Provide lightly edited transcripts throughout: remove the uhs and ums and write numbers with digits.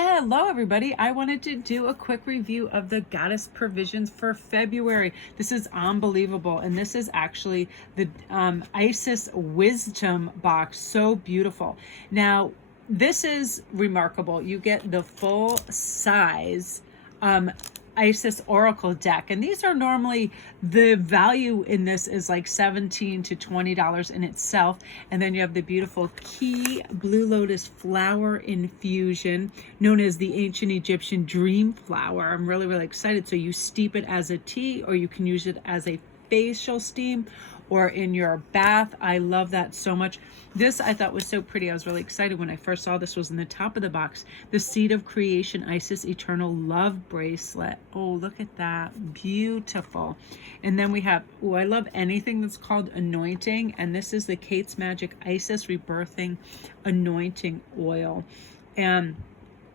Hello everybody. I wanted to do a quick review of the Goddess Provisions for February. This is unbelievable, and this is actually the Isis Wisdom box. So beautiful. Now, this is remarkable. You get the full size Isis Oracle deck, and these are normally, the value in this is like $17 to $20 in itself. And then you have the beautiful key blue lotus flower infusion, known as the ancient Egyptian dream flower. I'm really excited. So you steep it as a tea, or you can use it as a facial steam or in your bath. I love that so much. This I thought was so pretty. I was really excited when I first saw this. Was in the top of the box. The Seed of Creation Isis Eternal Love Bracelet. Oh, look at that. Beautiful. And then we have, oh, I love anything that's called anointing. And this is the Kate's Magic Isis Rebirthing Anointing Oil. And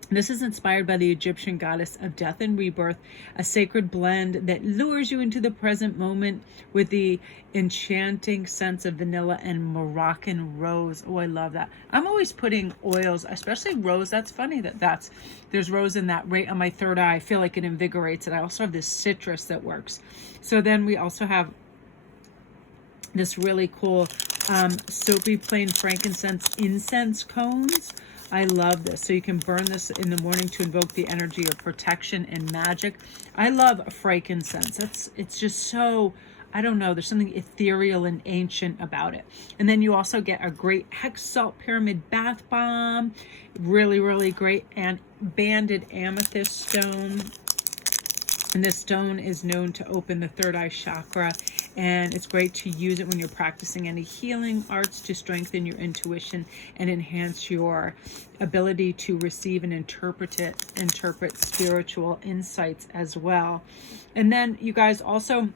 this is inspired by the Egyptian goddess of death and rebirth, a sacred blend that lures you into the present moment with the enchanting scents of vanilla and Moroccan rose. Oh, I love that. I'm always putting oils, especially rose. That's funny there's rose in that right on my third eye. I feel like it invigorates it. I also have this citrus that works. So then we also have this really cool soapy plain frankincense incense cones. I love this. So you can burn this in the morning to invoke the energy of protection and magic. I love frankincense. It's just so, I don't know, there's something ethereal and ancient about it. And then you also get a great hex salt pyramid bath bomb. Really great. And banded amethyst stone. And this stone is known to open the third eye chakra, and it's great to use it when you're practicing any healing arts to strengthen your intuition and enhance your ability to receive and interpret spiritual insights as well. And then you guys also,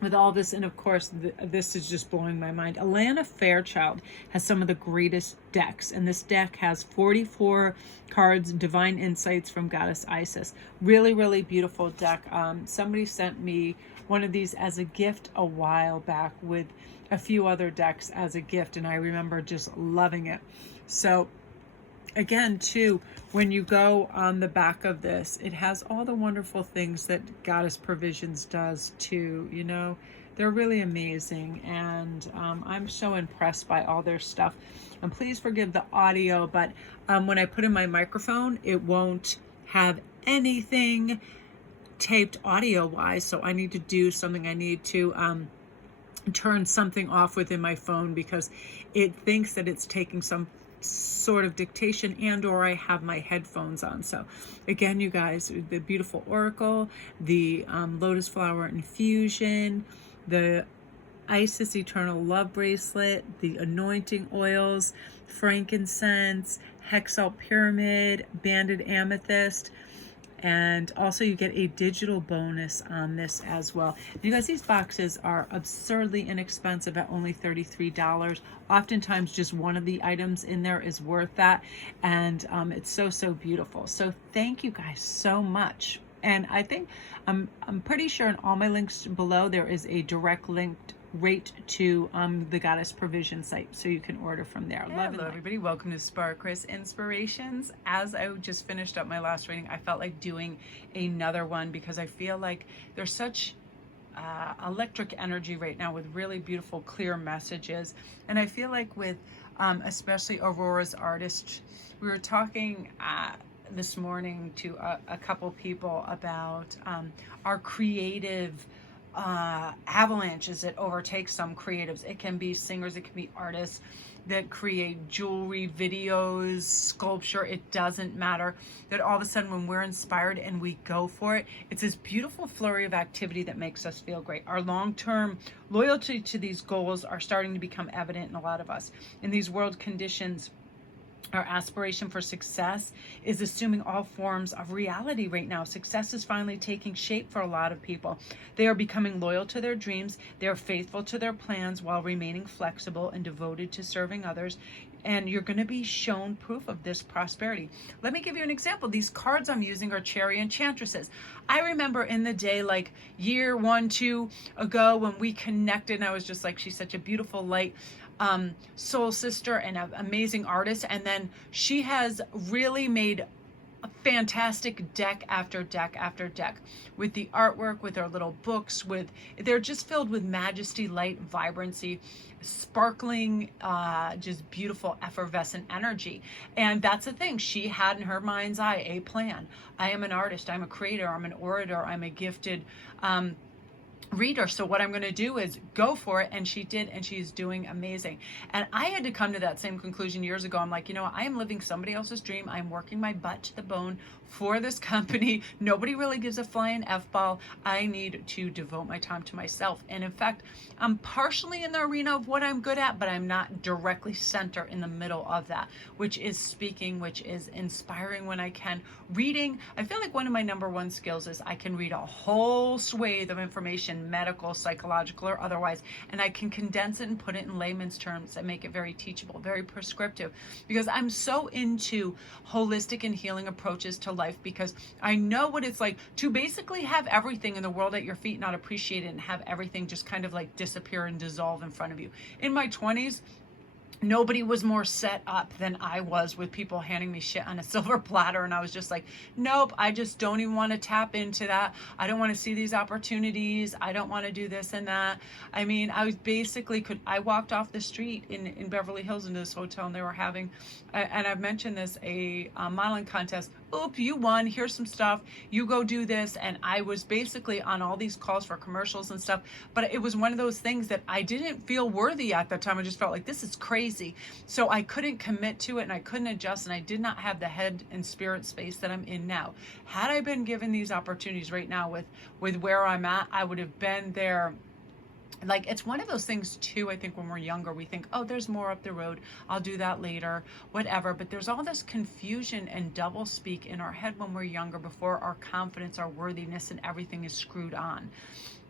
with all this, and of course this is just blowing my mind, Alana Fairchild has some of the greatest decks, and this deck has 44 cards, divine insights from Goddess Isis. Really beautiful deck. Somebody sent me one of these as a gift a while back with a few other decks as a gift, and I remember just loving it. So again, too, when you go on the back of this, it has all the wonderful things that Goddess Provisions does too. You know, they're really amazing, and I'm so impressed by all their stuff. And please forgive the audio, but when I put in my microphone, it won't have anything taped audio wise, so I need to do something. I need to turn something off within my phone because it thinks that it's taking some sort of dictation, and or I have my headphones on. So again, you guys, the beautiful oracle, the lotus flower infusion, the Isis Eternal Love Bracelet, the anointing oils, frankincense, hex salt pyramid, banded amethyst, and also you get a digital bonus on this as well. You guys, these boxes are absurdly inexpensive at only $33. Oftentimes just one of the items in there is worth that, and it's so beautiful. So thank you guys so much. And I think I'm pretty sure in all my links below there is a direct link right to the Goddess Provision site, so you can order from there. Hello everybody, welcome to Sparkris Inspirations. As I just finished up my last reading, I felt like doing another one because I feel like there's such electric energy right now with really beautiful clear messages. And I feel like with especially Aurora's artist, we were talking this morning to a couple people about our creative avalanches that overtake some creatives. It can be singers, it can be artists that create jewelry, videos, sculpture. It doesn't matter. That all of a sudden when we're inspired and we go for it, it's this beautiful flurry of activity that makes us feel great. Our long-term loyalty to these goals are starting to become evident in a lot of us. In these world conditions, our aspiration for success is assuming all forms of reality right now. Success is finally taking shape for a lot of people. They are becoming loyal to their dreams. They are faithful to their plans while remaining flexible and devoted to serving others. And you're going to be shown proof of this prosperity. Let me give you an example. These cards I'm using are Cherry Enchantresses. I remember in the day, like year 1, 2 ago, when we connected, and I was just like, she's such a beautiful light. soul sister and an amazing artist. And then she has really made a fantastic deck after deck after deck with the artwork, with her little books, they're just filled with majesty, light, vibrancy, sparkling, just beautiful, effervescent energy. And that's the thing. She had in her mind's eye a plan. I am an artist. I'm a creator. I'm an orator. I'm a gifted reader. So what I'm going to do is go for it. And she did, and she's doing amazing. And I had to come to that same conclusion years ago. I'm like, you know, I am living somebody else's dream. I'm working my butt to the bone for this company. Nobody really gives a flying F-ball. I need to devote my time to myself. And in fact, I'm partially in the arena of what I'm good at, but I'm not directly center in the middle of that, which is speaking, which is inspiring when I can. Reading, I feel like one of my number one skills is I can read a whole swathe of information, medical, psychological, or otherwise, and I can condense it and put it in layman's terms and make it very teachable, very prescriptive, because I'm so into holistic and healing approaches to life, because I know what it's like to basically have everything in the world at your feet, not appreciate it, and have everything just kind of like disappear and dissolve in front of you. In my 20s, nobody was more set up than I was, with people handing me shit on a silver platter. And I was just like, nope, I just don't even want to tap into that. I don't want to see these opportunities. I don't want to do this and that. I mean, I was basically I walked off the street in Beverly Hills into this hotel, and they were having, and I've mentioned this, a modeling contest. Oop, you won. Here's some stuff. You go do this. And I was basically on all these calls for commercials and stuff. But it was one of those things that I didn't feel worthy at that time. I just felt like this is crazy. So I couldn't commit to it, and I couldn't adjust, and I did not have the head and spirit space that I'm in now. Had I been given these opportunities right now with where I'm at, I would have been there. Like, it's one of those things too, I think when we're younger, we think, oh, there's more up the road, I'll do that later, whatever. But there's all this confusion and double speak in our head when we're younger, before our confidence, our worthiness, and everything is screwed on.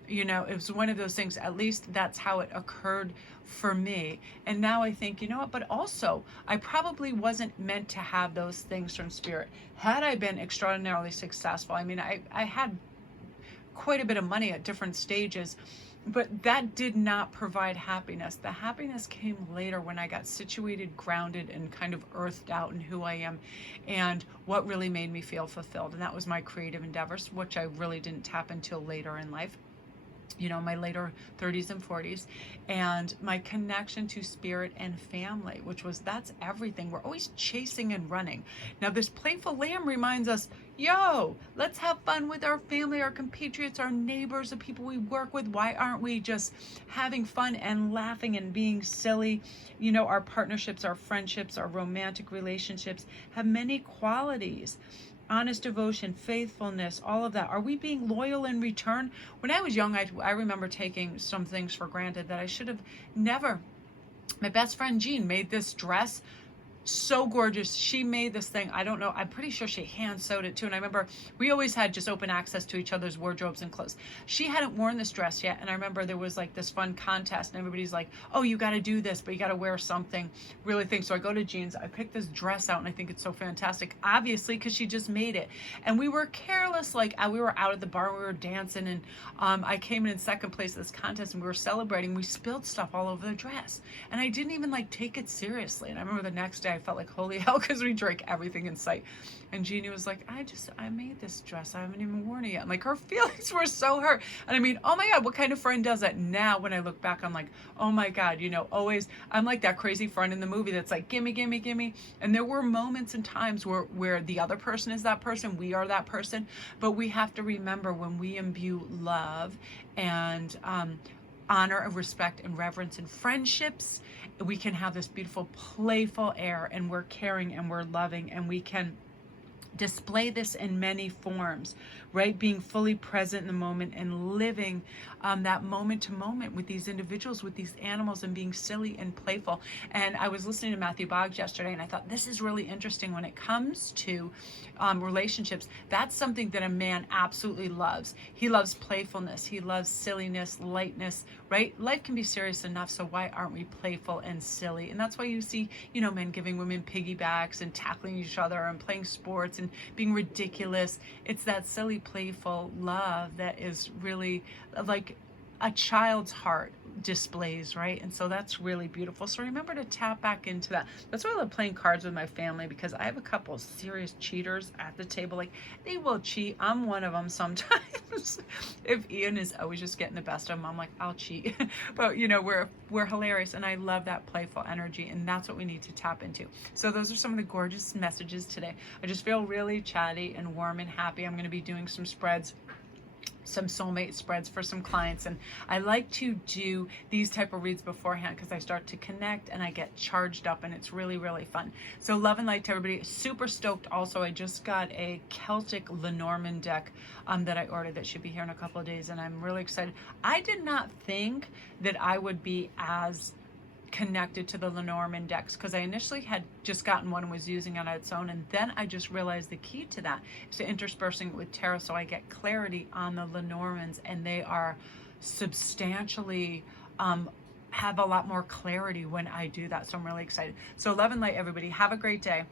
You know, it was one of those things, at least that's how it occurred for me. And now I think, you know what, but also I probably wasn't meant to have those things from spirit. Had I been extraordinarily successful, I mean, I had quite a bit of money at different stages, but that did not provide happiness. The happiness came later, when I got situated, grounded, and kind of earthed out in who I am and what really made me feel fulfilled. And that was my creative endeavors, which I really didn't tap until later in life, you know, my later 30s and 40s, and my connection to spirit and family, that's everything. We're always chasing and running. Now, this playful lamb reminds us, yo, let's have fun with our family, our compatriots, our neighbors, the people we work with. Why aren't we just having fun and laughing and being silly? You know, our partnerships, our friendships, our romantic relationships have many qualities. Honest devotion, faithfulness, all of that. Are we being loyal in return? When I was young, I remember taking some things for granted that I should have never. My best friend Jean made this dress, so gorgeous. She made this thing. I don't know. I'm pretty sure she hand sewed it too. And I remember we always had just open access to each other's wardrobes and clothes. She hadn't worn this dress yet. And I remember there was like this fun contest, and everybody's like, oh, you got to do this, but you got to wear something really thing. So I go to Jean's, I pick this dress out, and I think it's so fantastic, obviously, because she just made it. And we were careless. Like, we were out at the bar, we were dancing, and I came in second place at this contest, and we were celebrating. We spilled stuff all over the dress, and I didn't even like take it seriously. And I remember the next day I felt like holy hell, because we drank everything in sight. And Jeannie was like, I made this dress, I haven't even worn it yet. And like, her feelings were so hurt. And I mean, oh my God, what kind of friend does that? Now when I look back, I'm like, oh my God, you know, always, I'm like that crazy friend in the movie that's like, gimme, gimme, gimme. And there were moments and times where the other person is that person, we are that person. But we have to remember, when we imbue love and honor and respect and reverence and friendships, we can have this beautiful playful air, and we're caring and we're loving, and we can display this in many forms, right? Being fully present in the moment and living that moment to moment with these individuals, with these animals, and being silly and playful. And I was listening to Matthew Boggs yesterday, and I thought, this is really interesting when it comes to relationships. That's something that a man absolutely loves. He loves playfulness. He loves silliness, lightness, right? Life can be serious enough, so why aren't we playful and silly? And that's why you see, you know, men giving women piggybacks and tackling each other and playing sports and being ridiculous. It's that silly, playful love that is really like a child's heart displays, right? And so that's really beautiful. So remember to tap back into that. That's why I love playing cards with my family, because I have a couple of serious cheaters at the table. Like, they will cheat. I'm one of them sometimes. If Ian is always just getting the best of him, I'm like, I'll cheat. But you know, we're hilarious, and I love that playful energy, and that's what we need to tap into. So those are some of the gorgeous messages today. I just feel really chatty and warm and happy. I'm going to be doing some spreads, some soulmate spreads for some clients, and I like to do these type of reads beforehand because I start to connect and I get charged up, and it's really, really fun. So love and light to everybody. Super stoked. Also, I just got a Celtic Lenormand deck that I ordered that should be here in a couple of days, and I'm really excited. I did not think that I would be as connected to the Lenormand decks, because I initially had just gotten one and was using it on its own, and then I just realized the key to that is to interspersing it with tarot, so I get clarity on the Lenormands, and they are substantially have a lot more clarity when I do that. So I'm really excited. So love and light, everybody. Have a great day.